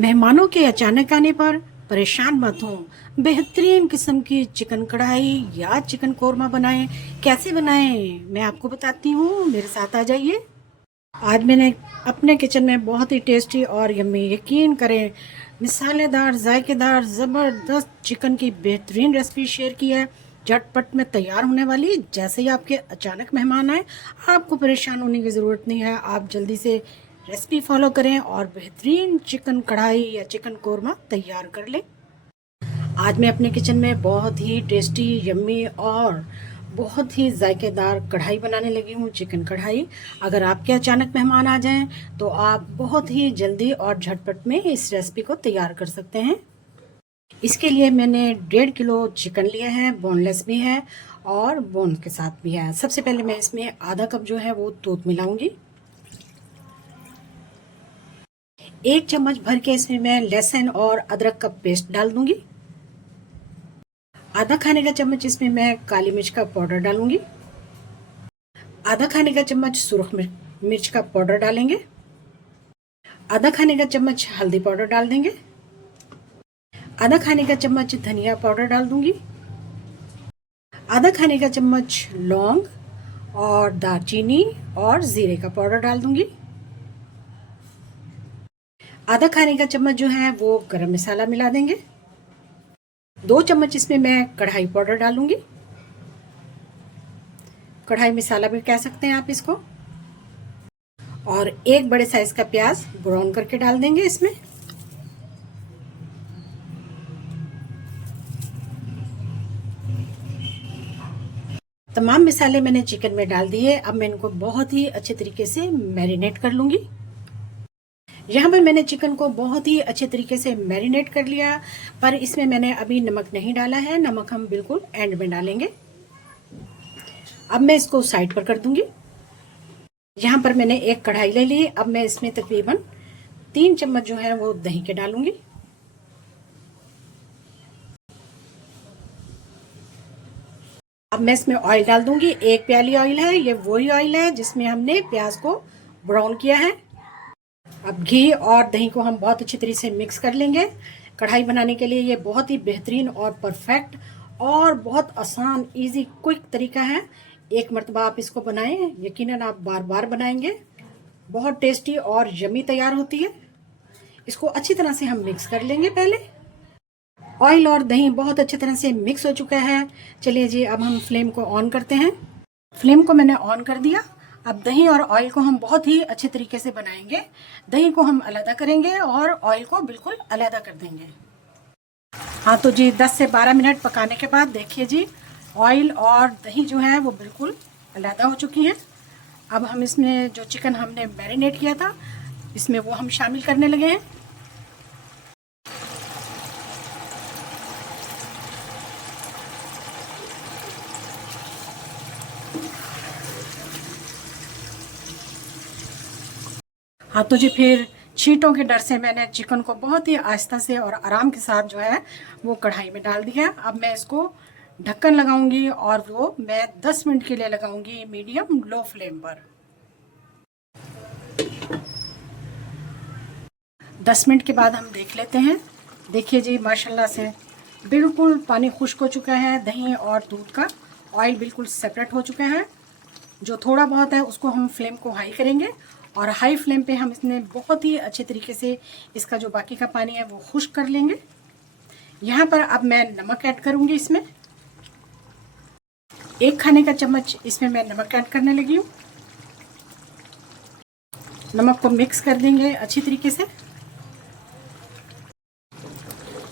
मेहमानों के अचानक आने पर परेशान मत हो। बेहतरीन किस्म की चिकन कढ़ाई या चिकन कोरमा बनाएं। कैसे बनाएं मैं आपको बताती हूँ, मेरे साथ आ जाइए। आज मैंने अपने किचन में बहुत ही टेस्टी और यम्मी, यकीन करें, मिसालेदार, जायकेदार, ज़बरदस्त चिकन की बेहतरीन रेसिपी शेयर की है। झटपट में तैयार होने वाली। जैसे ही आपके अचानक मेहमान आए, आपको परेशान होने की ज़रूरत नहीं है। आप जल्दी से रेसिपी फॉलो करें और बेहतरीन चिकन कढ़ाई या चिकन कोरमा तैयार कर लें। आज मैं अपने किचन में बहुत ही टेस्टी, यम्मी और बहुत ही जायकेदार कढ़ाई बनाने लगी हूँ, चिकन कढ़ाई। अगर आपके अचानक मेहमान आ जाएं तो आप बहुत ही जल्दी और झटपट में इस रेसिपी को तैयार कर सकते हैं। इसके लिए मैंने 1.5 किलो चिकन लिया है, बोनलेस भी है और बोन के साथ भी है। सबसे पहले मैं इसमें आधा कप जो है वो दूध मिलाऊंगी। 1 चम्मच भर के इसमें मैं लहसुन और अदरक का पेस्ट डाल दूंगी। आधा खाने का चम्मच इसमें मैं काली मिर्च का पाउडर डालूंगी। आधा खाने का चम्मच सुरख मिर्च का पाउडर डालेंगे। आधा खाने का चम्मच हल्दी पाउडर डाल देंगे। आधा खाने का चम्मच धनिया पाउडर डाल दूंगी। आधा खाने का चम्मच लौंग और दालचीनी और जीरे का पाउडर डाल दूंगी। आधा खाने का चम्मच जो है वो गरम मसाला मिला देंगे। 2 चम्मच इसमें मैं कढ़ाई पाउडर डालूंगी। कढ़ाई मसाला भी कह सकते हैं आप इसको। और 1 बड़े साइज का प्याज ब्राउन करके डाल देंगे इसमें। तमाम मसाले मैंने चिकन में डाल दिए। अब मैं इनको बहुत ही अच्छे तरीके से मैरिनेट कर लूंगी। यहाँ पर मैंने चिकन को बहुत ही अच्छे तरीके से मैरिनेट कर लिया, पर इसमें मैंने अभी नमक नहीं डाला है। नमक हम बिल्कुल एंड में डालेंगे। अब मैं इसको साइड पर कर दूंगी। यहाँ पर मैंने एक कढ़ाई ले ली। अब मैं इसमें तकरीबन 3 चम्मच जो है वो दही के डालूंगी। अब मैं इसमें ऑयल डाल दूंगी। 1 प्याली ऑयल है। ये वही ऑयल है जिसमें हमने प्याज को ब्राउन किया है। अब घी और दही को हम बहुत अच्छी तरीके से मिक्स कर लेंगे। कढ़ाई बनाने के लिए ये बहुत ही बेहतरीन और परफेक्ट और बहुत आसान, इजी, क्विक तरीका है। एक मर्तबा आप इसको बनाएं, यकीनन आप बार बार बनाएंगे। बहुत टेस्टी और यमी तैयार होती है। इसको अच्छी तरह से हम मिक्स कर लेंगे। पहले ऑयल और दही बहुत अच्छी तरह से मिक्स हो चुका है। चलिए जी, अब हम फ्लेम को ऑन करते हैं। फ्लेम को मैंने ऑन कर दिया। अब दही और ऑयल को हम बहुत ही अच्छे तरीके से बनाएंगे। दही को हम अलग करेंगे और ऑयल को बिल्कुल अलग कर देंगे। हाँ तो जी, 10 से 12 मिनट पकाने के बाद देखिए जी, ऑयल और दही जो है वो बिल्कुल अलग हो चुकी हैं। अब हम इसमें जो चिकन हमने मैरिनेट किया था, इसमें वो हम शामिल करने लगे हैं। हाँ तो जी, फिर छींटों के डर से मैंने चिकन को बहुत ही आहिस्ता से और आराम के साथ जो है वो कढ़ाई में डाल दिया। अब मैं इसको ढक्कन लगाऊंगी और वो मैं 10 मिनट के लिए लगाऊंगी मीडियम लो फ्लेम पर। 10 मिनट के बाद हम देख लेते हैं। देखिए जी, माशाल्लाह से बिल्कुल पानी खुश्क हो चुका है। दही और दूध का ऑयल बिल्कुल सेपरेट हो चुका है। जो थोड़ा बहुत है उसको हम फ्लेम को हाई करेंगे और हाई फ्लेम पे हम इसमें बहुत ही अच्छे तरीके से इसका जो बाकी का पानी है वो खुश्क कर लेंगे। यहाँ पर अब मैं नमक ऐड करूँगी। इसमें 1 खाने का चम्मच इसमें मैं नमक ऐड करने लगी हूँ। नमक को मिक्स कर देंगे अच्छी तरीके से।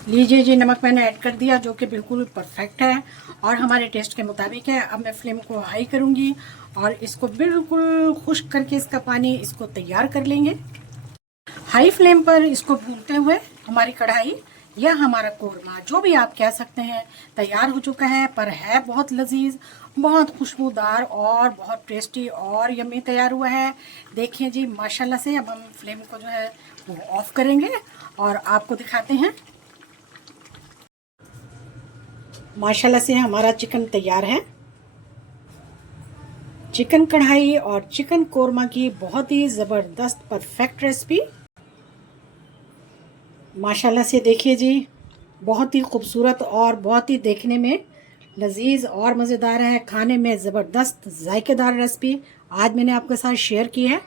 लीजिए जी, नमक मैंने ऐड कर दिया, जो कि बिल्कुल परफेक्ट है और हमारे टेस्ट के मुताबिक है। अब मैं फ्लेम को हाई करूँगी और इसको बिल्कुल खुश्क करके इसका पानी इसको तैयार कर लेंगे। हाई फ्लेम पर इसको भूनते हुए हमारी कढ़ाई या हमारा कोरमा, जो भी आप कह सकते हैं, तैयार हो चुका है। पर है बहुत लजीज, बहुत खुशबूदार और बहुत टेस्टी और यम्मी तैयार हुआ है। देखिए जी, माशाल्लाह से। अब हम फ्लेम को जो है वो ऑफ करेंगे और आपको दिखाते हैं। माशाल्लाह से हमारा चिकन तैयार है। चिकन कढ़ाई और चिकन कोरमा की बहुत ही ज़बरदस्त परफेक्ट रेसिपी। माशाल्लाह से देखिए जी, बहुत ही खूबसूरत और बहुत ही देखने में लजीज और मज़ेदार है, खाने में ज़बरदस्त जायकेदार रेसिपी आज मैंने आपके साथ शेयर की है।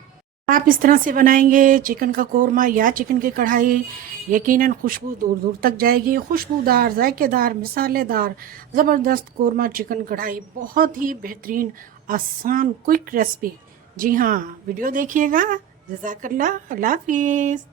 आप इस तरह से बनाएंगे चिकन का कोरमा या चिकन की कढ़ाई, यकीनन खुशबू दूर दूर तक जाएगी। खुशबूदार, जायकेदार, मसालेदार, ज़बरदस्त कोरमा चिकन कढ़ाई, बहुत ही बेहतरीन, आसान, क्विक रेसिपी। जी हाँ, वीडियो देखिएगा। जज़ाकल्लाह, अल्लाह हाफिज़।